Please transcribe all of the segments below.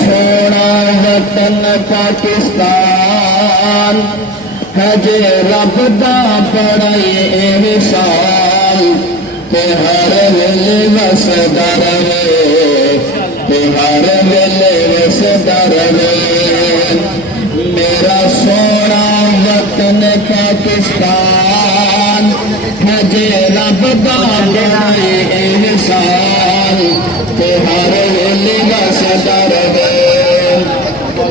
सोना वतन पाकिस्तान है जे रब दा बड़ा एहसान ते हर वेले वसदा रवे ते हर वेले वसदा रवे मेरा सोना वतन पाकिस्तान है जे रब दा बड़ा एहसान ते हर वेले वसदा रवे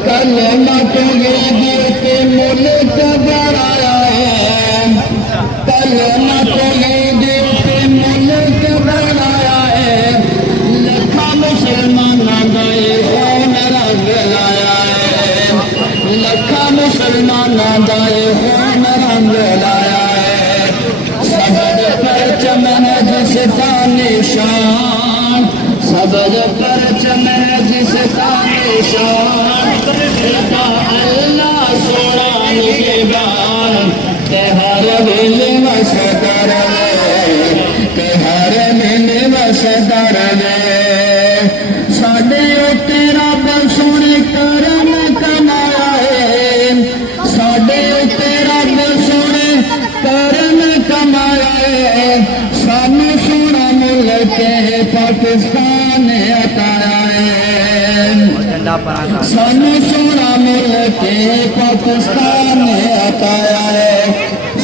कलमा तौहीद ते मुल्क बनाया है कलमा तौहीद ते मुल्क बनाया है लखा मुसलमाना दा खून रंग लाया है लखा मुसलमाना दा खून रंग लाया है सबद परचम है जिसका निशान सबद परचम है जिसका निशान अल्लाह सोना निगहबान ते हर वेले वसदा रवे ते हर वेले वसदा रवे साडे उत्ते रब सोने करम कमाया है साडे उत्ते रब सोने करम कमाया है सानू सोना मुल्क पाकिस्तान अताया है सानू सोना मुल्क पाकिस्तान अताया है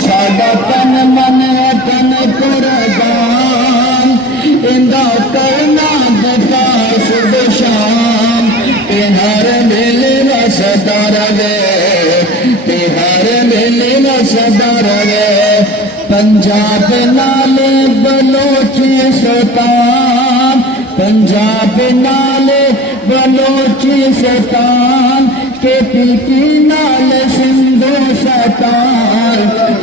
साडा तन मन वतन कुर्बान इंदा करना दफा सुबह शाम ते हर वेले वसदा रवे ते हर वेले वसदा रवे पंजाब नाले बलोचिस्तान पंजाब नाले बलोचिस्तान के पीकी नाल सिंधुस्तान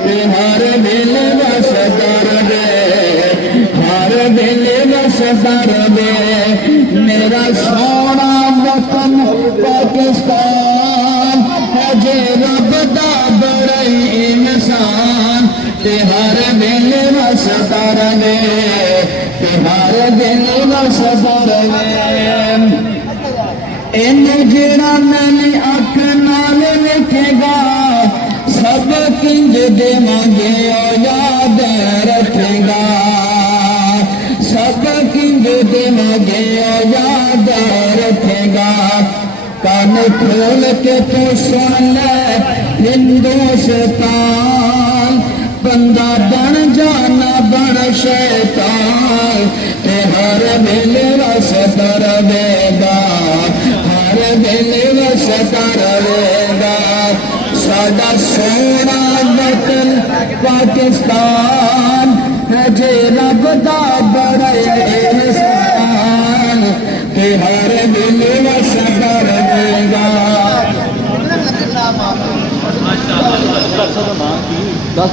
ते हर वेले वसदा रवे हर वेले वसदा रवे मेरा सोना वतन पाकिस्तान है जे रब दा बड़ा इंसान ते हर वेले वसदा रवे ते हर वेले वसदा रवे इन्हें जेड़ा मैंने अख नाल वेखेगा सब किंज देवांगे याद रखेगा सब किंज देवांगे याद रखेगा कान खोल के तो सुन ले हिंदुस्तान बंदा बन जाना बन शैतान ते हर वेले वसदा रहेगा हर वेले वसदा रहेगा साडा सोना वतन पाकिस्तान है जे रब दा बड़ा एहसान ते हर वेले वसदा रहेगा दस